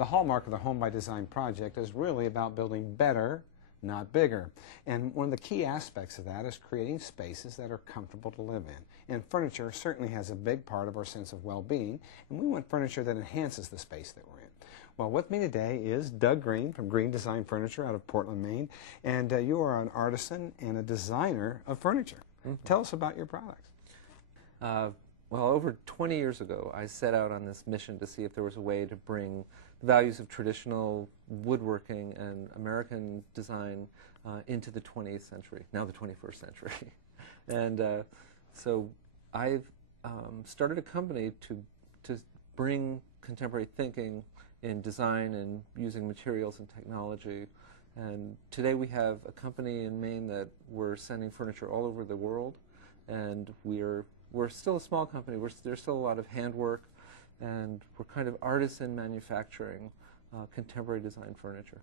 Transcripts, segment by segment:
The hallmark of the Home by Design project is really about building better, not bigger. And one of the key aspects of that is creating spaces that are comfortable to live in. And furniture certainly has a big part of our sense of well-being, and we want furniture that enhances the space that we're in. Well, with me today is Doug Green from Green Design Furniture out of Portland, Maine, and you are an artisan and a designer of furniture. Tell us about your products. Well, over 20 years ago, I set out on this mission to see if there was a way to bring the values of traditional woodworking and American design into the 20th century, now the 21st century. And so I've started a company to bring contemporary thinking in design and using materials and technology. And today we have a company in Maine that we're sending furniture all over the world, and we're still a small company. There's still a lot of handwork, and we're kind of artisan manufacturing contemporary design furniture.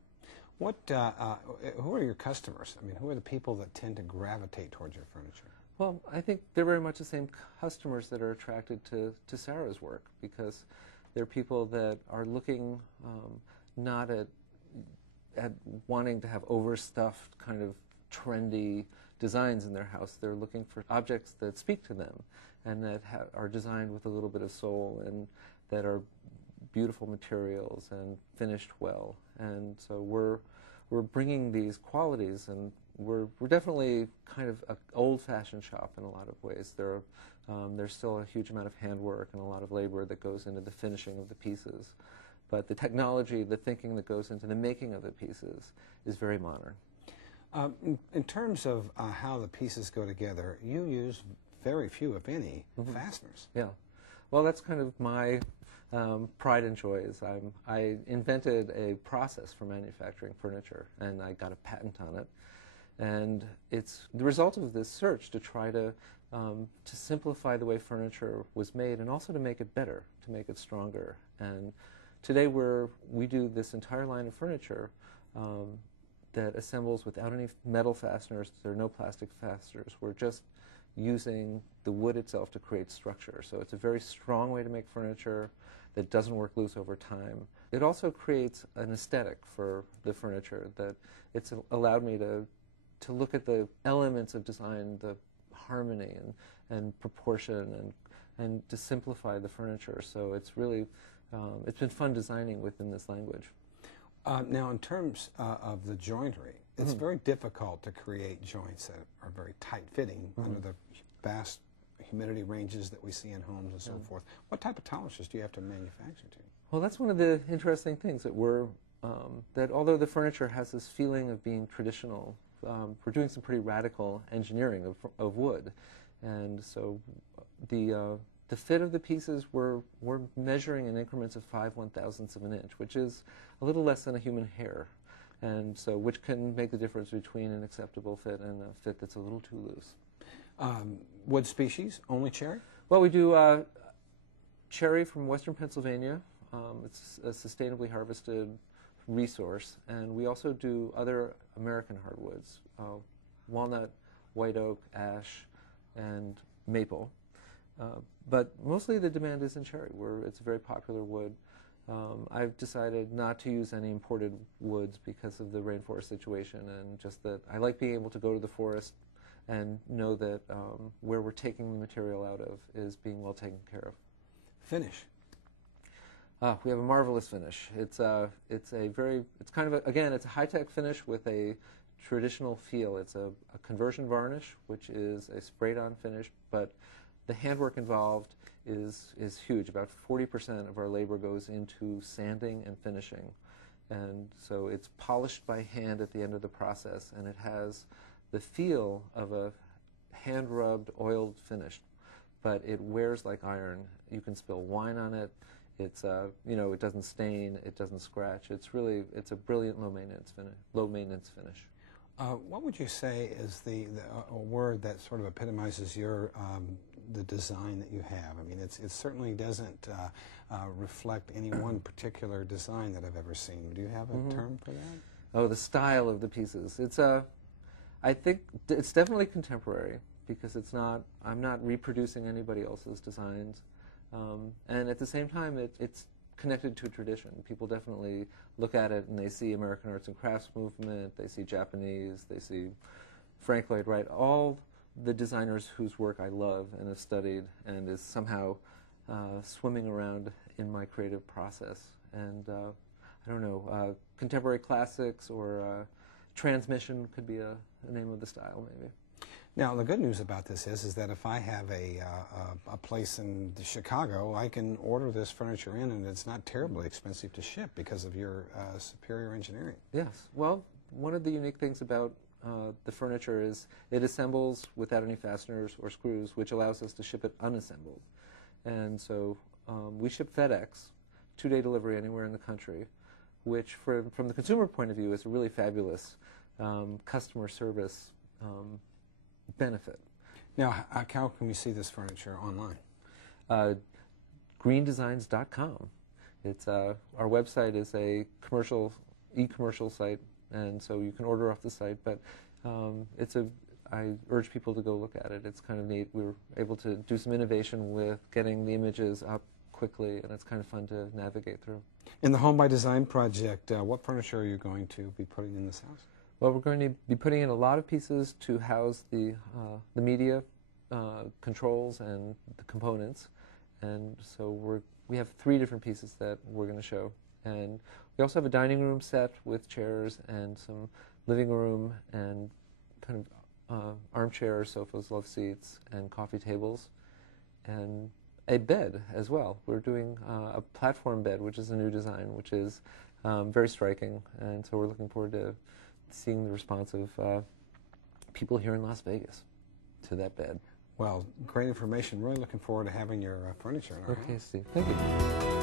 Who are your customers? I mean, who are the people that tend to gravitate towards your furniture? Well, I think they're very much the same customers that are attracted to Sarah's work, because they're people that are looking not at wanting to have overstuffed kind of trendy designs in their house. They're looking for objects that speak to them and that are designed with a little bit of soul and that are beautiful materials and finished well. And so we're bringing these qualities, and we're definitely kind of an old-fashioned shop in a lot of ways. There's still a huge amount of handwork and a lot of labor that goes into the finishing of the pieces. But the technology, the thinking that goes into the making of the pieces is very modern. In terms of how the pieces go together, you use very few, if any, fasteners. Yeah. Well, that's kind of my pride and joy. I invented a process for manufacturing furniture, and I got a patent on it. And it's the result of this search to try to simplify the way furniture was made, and also to make it better, to make it stronger. And today we do this entire line of furniture that assembles without any metal fasteners. There are no plastic fasteners. We're just using the wood itself to create structure. So it's a very strong way to make furniture that doesn't work loose over time. It also creates an aesthetic for the furniture that it's allowed me to look at the elements of design, the harmony and proportion, and to simplify the furniture. So it's really, it's been fun designing within this language. Now, in terms of the joinery, it's very difficult to create joints that are very tight-fitting under the vast humidity ranges that we see in homes and so forth. What type of tolerances do you have to manufacture to? Well, that's one of the interesting things that that although the furniture has this feeling of being traditional, we're doing some pretty radical engineering of wood. And so the fit of the pieces, we're measuring in increments of 5/1000ths of an inch, which is a little less than a human hair, and so which can make the difference between an acceptable fit and a fit that's a little too loose. Wood species, only cherry? Well, we do cherry from western Pennsylvania. It's a sustainably harvested resource, and we also do other American hardwoods, walnut, white oak, ash, and maple. But mostly the demand is in cherry, where it's a very popular wood. I've decided not to use any imported woods because of the rainforest situation, and just that I like being able to go to the forest and know that where we're taking the material out of is being well taken care of. Finish. We have a marvelous finish. It's kind of again, it's a high-tech finish with a traditional feel. It's a conversion varnish, which is a sprayed-on finish, but the handwork involved is huge. About 40% of our labor goes into sanding and finishing. And so it's polished by hand at the end of the process, and it has the feel of a hand-rubbed, oiled finish, but it wears like iron. You can spill wine on it. It's it doesn't stain, it doesn't scratch. It's a brilliant low maintenance finish. What would you say is a word that sort of epitomizes the design that you have? I mean, it certainly doesn't reflect any one particular design that I've ever seen. Do you have a term for that? Oh, the style of the pieces. I think it's definitely contemporary, because I'm not reproducing anybody else's designs. And at the same time, it's connected to tradition. People definitely look at it and they see American arts and crafts movement, they see Japanese, they see Frank Lloyd Wright, all the designers whose work I love and have studied and is somehow swimming around in my creative process. And I don't know, contemporary classics or transmission could be a name of the style, maybe. Now, the good news about this is that if I have a place in Chicago, I can order this furniture in, and it's not terribly expensive to ship because of your superior engineering. Yes. Well, one of the unique things about the furniture is it assembles without any fasteners or screws, which allows us to ship it unassembled. And so we ship FedEx, 2-day delivery anywhere in the country, which from the consumer point of view is a really fabulous customer service benefit. Now, how can we see this furniture online? greendesigns.com. It's our website is a e-commercial site, and so you can order off the site. But I urge people to go look at it. It's kind of neat. We were able to do some innovation with getting the images up quickly, and it's kind of fun to navigate through. In the Home by Design project, what furniture are you going to be putting in this house? Well, we're going to be putting in a lot of pieces to house the media controls and the components, and so we have 3 different pieces that we're going to show, and we also have a dining room set with chairs and some living room and kind of armchairs, sofas, love seats, and coffee tables, and a bed as well. We're doing a platform bed, which is a new design, which is very striking, and so we're looking forward to seeing the response of people here in Las Vegas to that bed. Well, great information. Really looking forward to having your furniture in our house. Okay, Steve. Thank you.